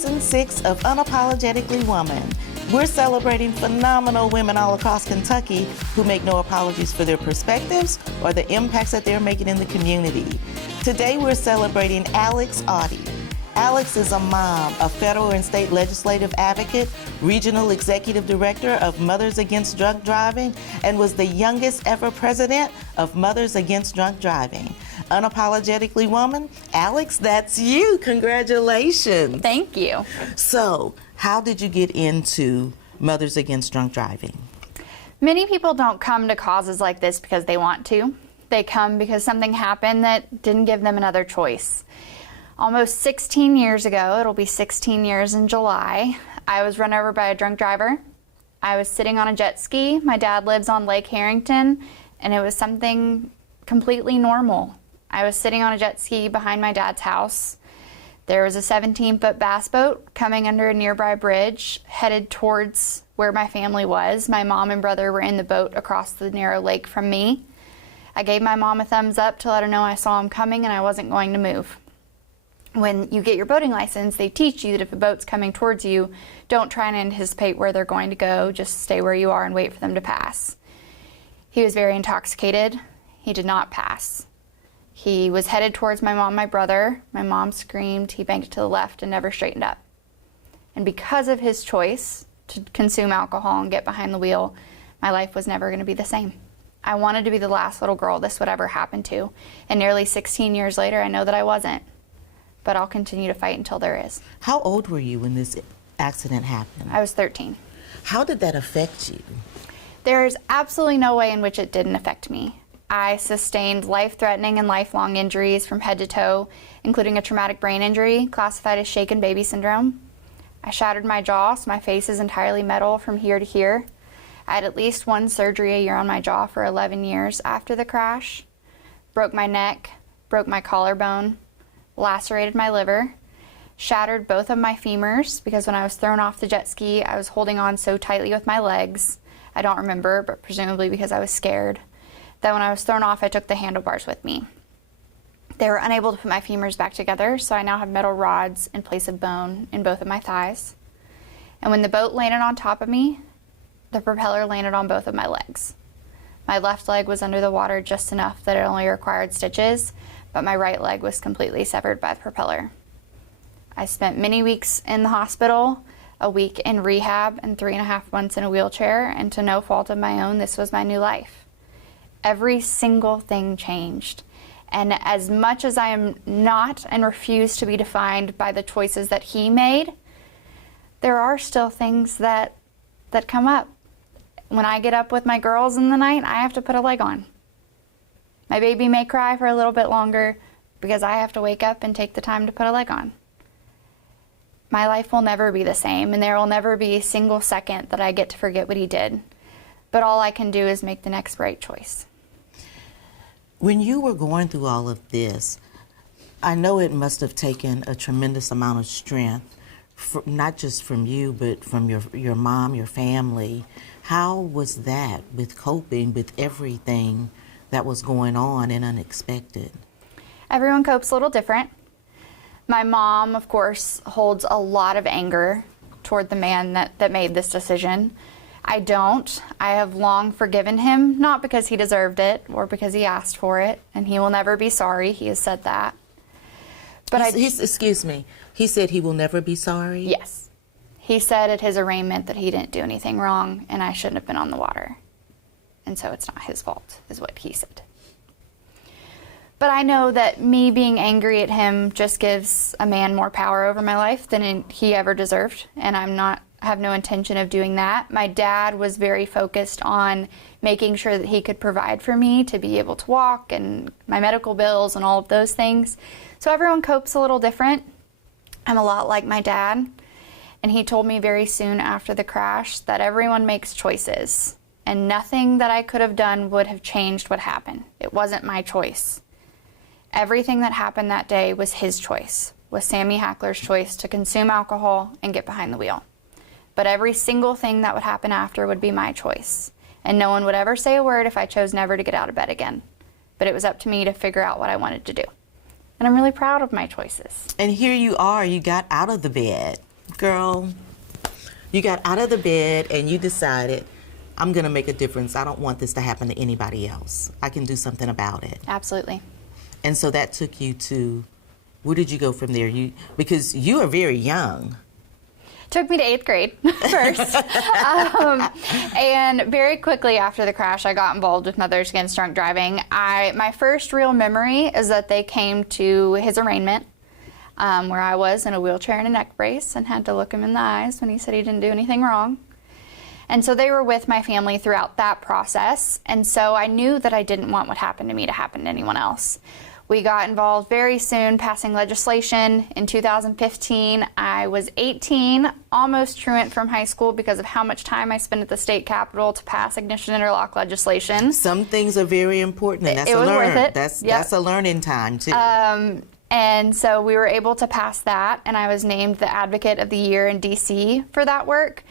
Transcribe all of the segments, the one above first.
Season 6 of Unapologetically Woman. We're celebrating phenomenal women all across Kentucky who make no apologies for their perspectives or the impacts that they're making in the community. Today we're celebrating Alex Otte. Alex is a mom, a federal and state legislative advocate, regional executive director of Mothers Against Drunk Driving, and was the youngest ever president of Mothers Against Drunk Driving. Unapologetically Woman, Alex, that's you. Congratulations. Thank you. So, how did you get into Mothers Against Drunk Driving? Many people don't come to causes like this because they want to. They come because something happened that didn't give them another choice. Almost 16 years ago, it'll be 16 years in July, I was run over by a drunk driver. I was sitting on a jet ski. My dad lives on Lake Harrington, and it was something completely normal. I was sitting on a jet ski behind my dad's house. There was a 17-foot bass boat coming under a nearby bridge, headed towards where my family was. My mom and brother were in the boat across the narrow lake from me. I gave my mom a thumbs up to let her know I saw him coming and I wasn't going to move. When you get your boating license, they teach you that if a boat's coming towards you, don't try and anticipate where they're going to go. Just stay where you are and wait for them to pass. He was very intoxicated. He did not pass. He was headed towards my mom and my brother. My mom screamed. He banked to the left and never straightened up. And because of his choice to consume alcohol and get behind the wheel, my life was never going to be the same. I wanted to be the last little girl this would ever happen to. And nearly 16 years later, I know that I wasn't. But I'll continue to fight until there is. How old were you when this accident happened? I was 13. How did that affect you? There's absolutely no way in which it didn't affect me. I sustained life-threatening and lifelong injuries from head to toe, including a traumatic brain injury classified as shaken baby syndrome. I shattered my jaw, so my face is entirely metal from here to here. I had at least one surgery a year on my jaw for 11 years after the crash. Broke my neck, broke my collarbone, lacerated my liver, shattered both of my femurs because when I was thrown off the jet ski, I was holding on so tightly with my legs. I don't remember, but presumably because I was scared, that when I was thrown off, I took the handlebars with me. They were unable to put my femurs back together, so I now have metal rods in place of bone in both of my thighs. And when the boat landed on top of me, the propeller landed on both of my legs. My left leg was under the water just enough that it only required stitches, but my right leg was completely severed by the propeller. I spent many weeks in the hospital, a week in rehab, and 3.5 months in a wheelchair, and to no fault of my own, this was my new life. Every single thing changed. And as much as I am not and refuse to be defined by the choices that he made, there are still things that come up. When I get up with my girls in the night, I have to put a leg on. My baby may cry for a little bit longer because I have to wake up and take the time to put a leg on. My life will never be the same, and there will never be a single second that I get to forget what he did. But all I can do is make the next right choice. When you were going through all of this, I know it must have taken a tremendous amount of strength, not just from you, but from your mom, your family. How was that with coping with everything that was going on and unexpected? Everyone copes a little different. My mom, of course, holds a lot of anger toward the man that made this decision. I don't. I have long forgiven him, not because he deserved it or because he asked for it, and he will never be sorry. He has said that. But excuse me, he said he will never be sorry? Yes. He said at his arraignment that he didn't do anything wrong and I shouldn't have been on the water. And so it's not his fault, is what he said. But I know that me being angry at him just gives a man more power over my life than he ever deserved, and I have no intention of doing that. My dad was very focused on making sure that he could provide for me to be able to walk and my medical bills and all of those things. So everyone copes a little different. I'm a lot like my dad, and he told me very soon after the crash that everyone makes choices. And nothing that I could have done would have changed what happened. It wasn't my choice. Everything that happened that day was his choice, was Sammy Hackler's choice to consume alcohol and get behind the wheel. But every single thing that would happen after would be my choice. And no one would ever say a word if I chose never to get out of bed again. But it was up to me to figure out what I wanted to do. And I'm really proud of my choices. And here you are, you got out of the bed. Girl, you got out of the bed and you decided, I'm going to make a difference. I don't want this to happen to anybody else. I can do something about it. Absolutely. And so that took you to, where did you go from there? Because you are very young. Took me to 8th grade first. And very quickly after the crash, I got involved with Mothers Against Drunk Driving. My first real memory is that they came to his arraignment, where I was in a wheelchair and a neck brace and had to look him in the eyes when he said he didn't do anything wrong. And so they were with my family throughout that process. And so I knew that I didn't want what happened to me to happen to anyone else. We got involved very soon, passing legislation. In 2015, I was 18, almost truant from high school because of how much time I spent at the state capitol to pass ignition interlock legislation. Some things are very important, and that's It was worth it. That's a learning time, too. And so we were able to pass that, and I was named the Advocate of the Year in DC for that work,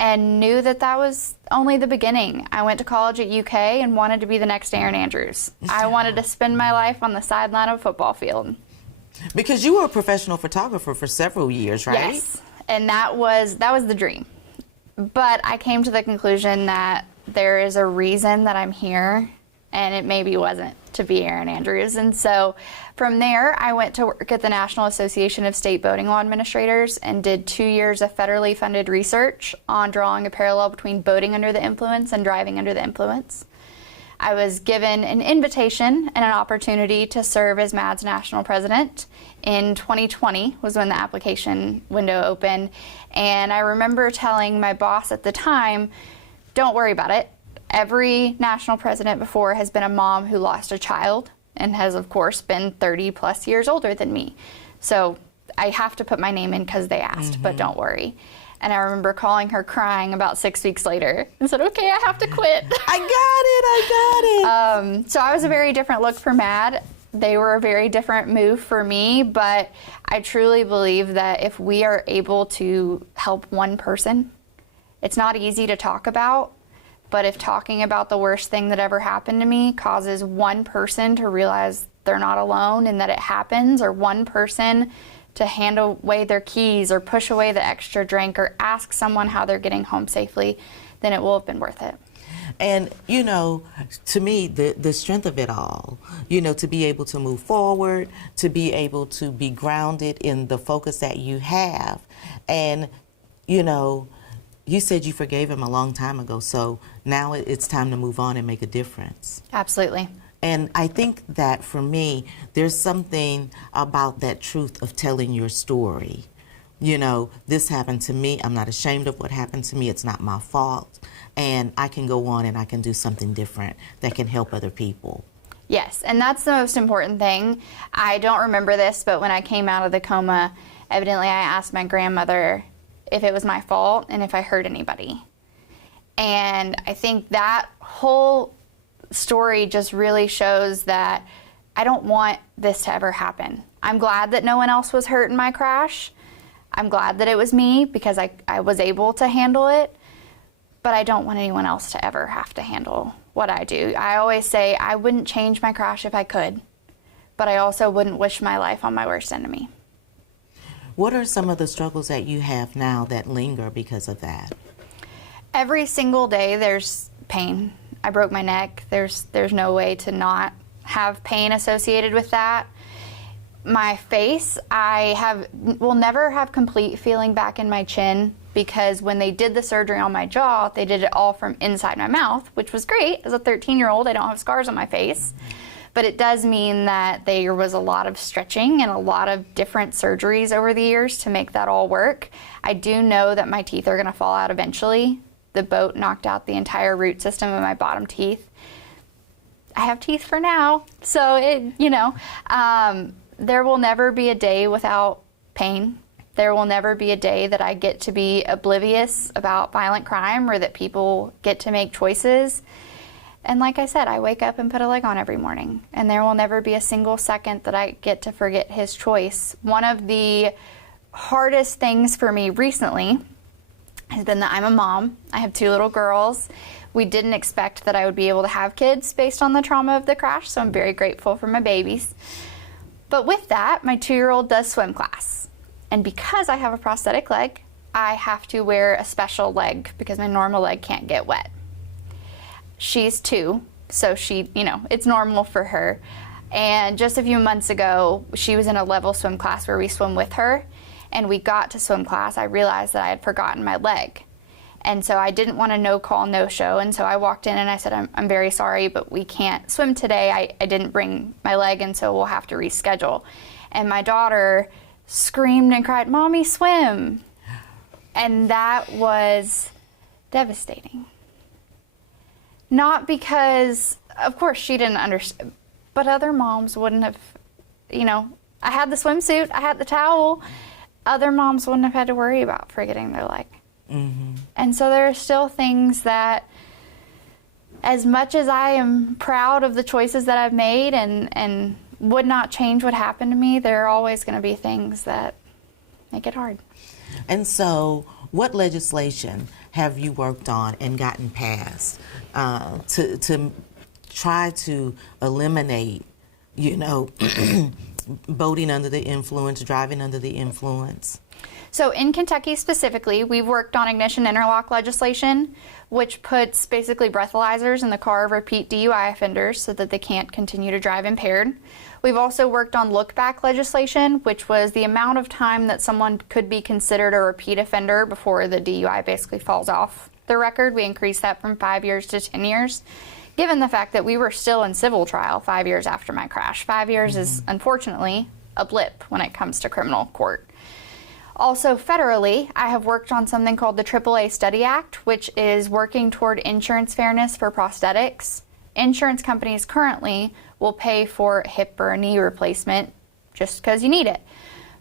and knew that that was only the beginning. I went to college at UK and wanted to be the next Erin Andrews. I wanted to spend my life on the sideline of a football field. Because you were a professional photographer for several years, right? Yes, and that was the dream. But I came to the conclusion that there is a reason that I'm here, and it maybe wasn't to be Erin Andrews. And so from there, I went to work at the National Association of State Boating Law Administrators and did 2 years of federally funded research on drawing a parallel between boating under the influence and driving under the influence. I was given an invitation and an opportunity to serve as MAD's national president. In 2020 was when the application window opened. And I remember telling my boss at the time, don't worry about it. Every national president before has been a mom who lost a child and has, of course, been 30 plus years older than me. So I have to put my name in because they asked, but don't worry. And I remember calling her crying about 6 weeks later and said, okay, I have to quit. I got it. So I was a very different look for MAD. They were a very different move for me, but I truly believe that if we are able to help one person, it's not easy to talk about. But if talking about the worst thing that ever happened to me causes one person to realize they're not alone and that it happens, or one person to hand away their keys or push away the extra drink or ask someone how they're getting home safely, then it will have been worth it. And, you know, to me, the strength of it all, you know, to be able to move forward, to be able to be grounded in the focus that you have. And, you know, you said you forgave him a long time ago, so now it's time to move on and make a difference. Absolutely. And I think that for me, there's something about that truth of telling your story. You know, this happened to me. I'm not ashamed of what happened to me. It's not my fault. And I can go on and I can do something different that can help other people. Yes, and that's the most important thing. I don't remember this, but when I came out of the coma, evidently I asked my grandmother if it was my fault and if I hurt anybody. And I think that whole story just really shows that I don't want this to ever happen. I'm glad that no one else was hurt in my crash. I'm glad that it was me because I was able to handle it, but I don't want anyone else to ever have to handle what I do. I always say I wouldn't change my crash if I could, but I also wouldn't wish my life on my worst enemy. What are some of the struggles that you have now that linger because of that? Every single day there's pain. I broke my neck. There's no way to not have pain associated with that. My face, will never have complete feeling back in my chin because when they did the surgery on my jaw, they did it all from inside my mouth, which was great. As a 13-year-old, I don't have scars on my face. But it does mean that there was a lot of stretching and a lot of different surgeries over the years to make that all work. I do know that my teeth are going to fall out eventually. The boat knocked out the entire root system of my bottom teeth. I have teeth for now, so there will never be a day without pain. There will never be a day that I get to be oblivious about violent crime or that people get to make choices. And like I said, I wake up and put a leg on every morning, and there will never be a single second that I get to forget his choice. One of the hardest things for me recently has been that I'm a mom. I have 2 little girls. We didn't expect that I would be able to have kids based on the trauma of the crash, so I'm very grateful for my babies. But with that, my 2-year-old does swim class. And because I have a prosthetic leg, I have to wear a special leg because my normal leg can't get wet. She's 2, so she, it's normal for her. And just a few months ago, she was in a level swim class where we swim with her, and we got to swim class. I realized that I had forgotten my leg. And so I didn't want to no-call, no-show, and so I walked in and I said, I'm very sorry, but we can't swim today. I didn't bring my leg, and so we'll have to reschedule. And my daughter screamed and cried, "Mommy, swim!" And that was devastating. Not because, of course, she didn't understand, but other moms wouldn't have, I had the swimsuit, I had the towel. Other moms wouldn't have had to worry about forgetting their leg. Mm-hmm. And so there are still things that, as much as I am proud of the choices that I've made and would not change what happened to me, there are always going to be things that make it hard. And so, what legislation have you worked on and gotten passed to try to eliminate, boating under the influence, driving under the influence? So in Kentucky specifically, we've worked on ignition interlock legislation, which puts basically breathalyzers in the car of repeat DUI offenders so that they can't continue to drive impaired. We've also worked on look-back legislation, which was the amount of time that someone could be considered a repeat offender before the DUI basically falls off the record. We increased that from 5 years to 10 years, given the fact that we were still in civil trial 5 years after my crash. 5 years is, unfortunately, a blip when it comes to criminal court. Also federally, I have worked on something called the AAA Study Act, which is working toward insurance fairness for prosthetics. Insurance companies currently will pay for a hip or a knee replacement just because you need it,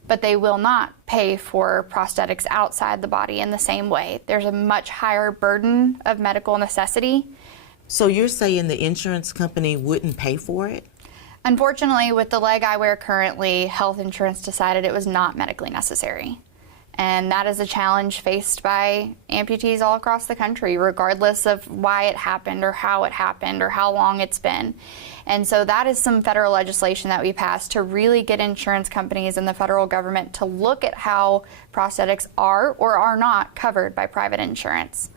but they will not pay for prosthetics outside the body in the same way. There's a much higher burden of medical necessity. So you're saying the insurance company wouldn't pay for it? Unfortunately, with the leg I wear currently, health insurance decided it was not medically necessary. And that is a challenge faced by amputees all across the country, regardless of why it happened or how long it's been. And so that is some federal legislation that we passed to really get insurance companies and the federal government to look at how prosthetics are or are not covered by private insurance.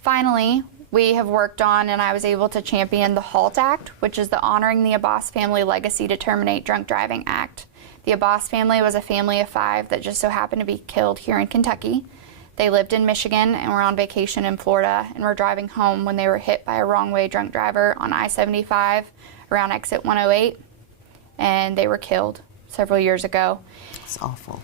Finally, we have worked on, and I was able to champion the HALT Act, which is the Honoring the Abbas Family Legacy to Terminate Drunk Driving Act. The Abbas family was a family of 5 that just so happened to be killed here in Kentucky. They lived in Michigan and were on vacation in Florida and were driving home when they were hit by a wrong-way drunk driver on I-75 around exit 108, and they were killed several years ago. It's awful.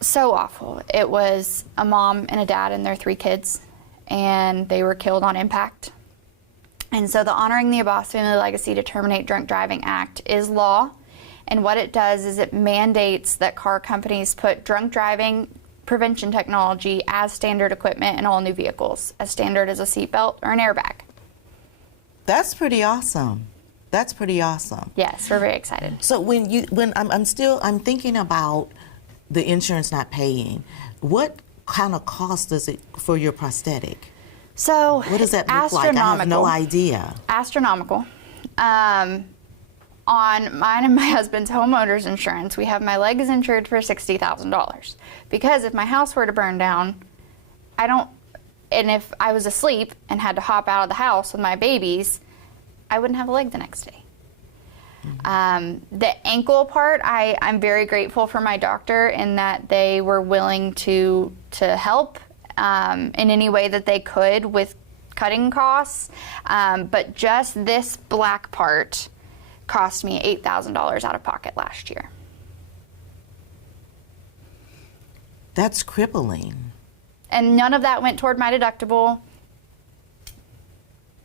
So awful. It was a mom and a dad and their 3 kids, and they were killed on impact. And so the Honoring the Abbas Family Legacy to Terminate Drunk Driving Act is law. And what it does is it mandates that car companies put drunk driving prevention technology as standard equipment in all new vehicles, as standard as a seatbelt or an airbag. That's pretty awesome. That's pretty awesome. Yes, we're very excited. So when I'm thinking about the insurance not paying, what kind of cost does it for your prosthetic? So what does that look like? I have no idea. Astronomical. On mine and my husband's homeowner's insurance, we have my leg is insured for $60,000. Because if my house were to burn down, and if I was asleep and had to hop out of the house with my babies, I wouldn't have a leg the next day. The ankle part, I'm very grateful for my doctor in that they were willing to help in any way that they could with cutting costs. But just this black part cost me $8,000 out of pocket last year. That's crippling. And none of that went toward my deductible.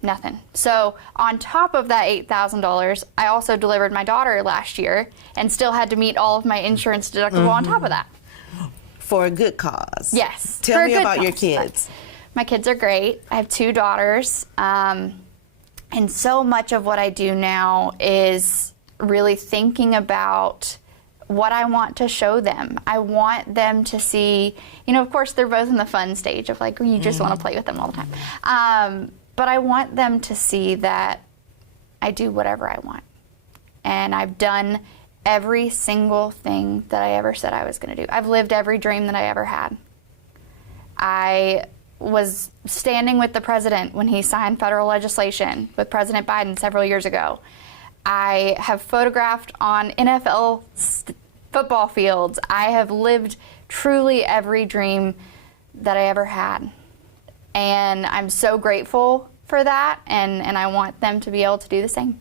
Nothing. So on top of that $8,000, I also delivered my daughter last year and still had to meet all of my insurance deductible on top of that. For a good cause. Yes. Tell me about your kids. My kids are great. I have 2 daughters. And so much of what I do now is really thinking about what I want to show them. I want them to see, of course, they're both in the fun stage of like, you just want to play with them all the time. But I want them to see that I do whatever I want. And I've done every single thing that I ever said I was going to do. I've lived every dream that I ever had. I was standing with the president when he signed federal legislation with President Biden several years ago. I have photographed on NFL football fields. I have lived truly every dream that I ever had. And I'm so grateful for that, and I want them to be able to do the same.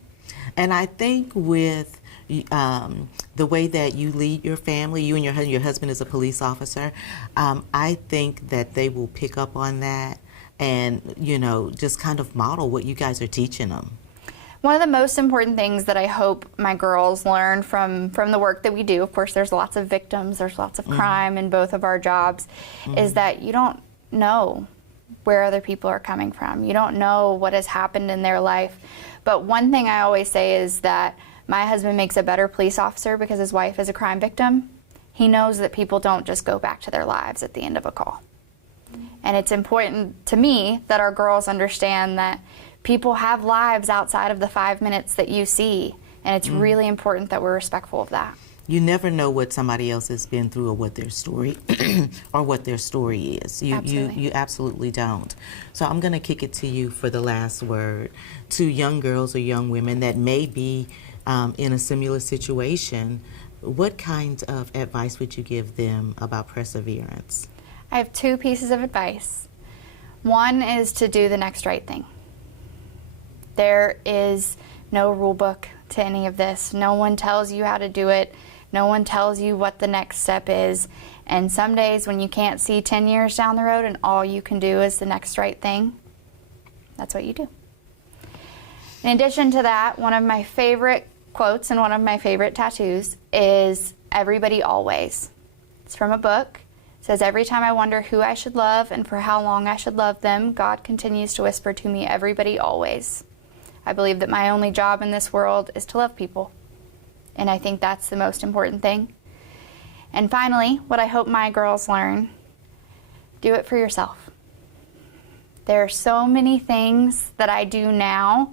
And I think with the way that you lead your family, you and your husband is a police officer, I think that they will pick up on that and, just kind of model what you guys are teaching them. One of the most important things that I hope my girls learn from the work that we do, of course there's lots of victims, there's lots of crime in both of our jobs, is that you don't know where other people are coming from. You don't know what has happened in their life. But one thing I always say is that my husband makes a better police officer because his wife is a crime victim. He knows that people don't just go back to their lives at the end of a call. And it's important to me that our girls understand that people have lives outside of the 5 minutes that you see, and it's really important that we're respectful of that. You never know what somebody else has been through or what their story or what their story is. You absolutely don't. So I'm going to kick it to you for the last word to young girls or young women that may be in a similar situation. What kind of advice would you give them about perseverance? I have 2 pieces of advice. One is to do the next right thing. There is no rule book to any of this. No one tells you how to do it. No one tells you what the next step is. And some days when you can't see 10 years down the road and all you can do is the next right thing, that's what you do. In addition to that, one of my favorite quotes and one of my favorite tattoos is "Everybody always." It's from a book. It says, "Every time I wonder who I should love and for how long I should love them, God continues to whisper to me, 'Everybody always.'" I believe that my only job in this world is to love people. And I think that's the most important thing. And finally, what I hope my girls learn, do it for yourself. There are so many things that I do now,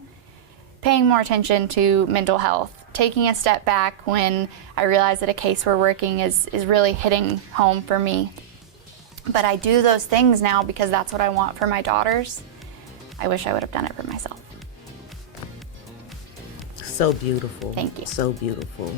paying more attention to mental health, taking a step back when I realize that a case we're working is really hitting home for me. But I do those things now because that's what I want for my daughters. I wish I would have done it for myself. So beautiful. Thank you. So beautiful.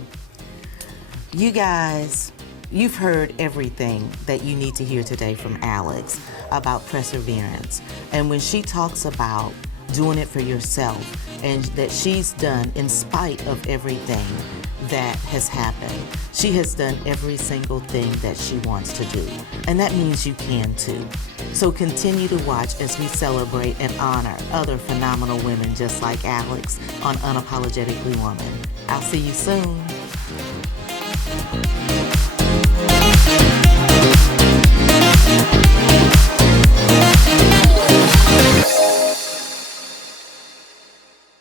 You guys, you've heard everything that you need to hear today from Alex about perseverance. And when she talks about doing it for yourself and that she's done in spite of everything that has happened, she has done every single thing that she wants to do. And that means you can too. So continue to watch as we celebrate and honor other phenomenal women just like Alex on Unapologetically Woman. I'll see you soon.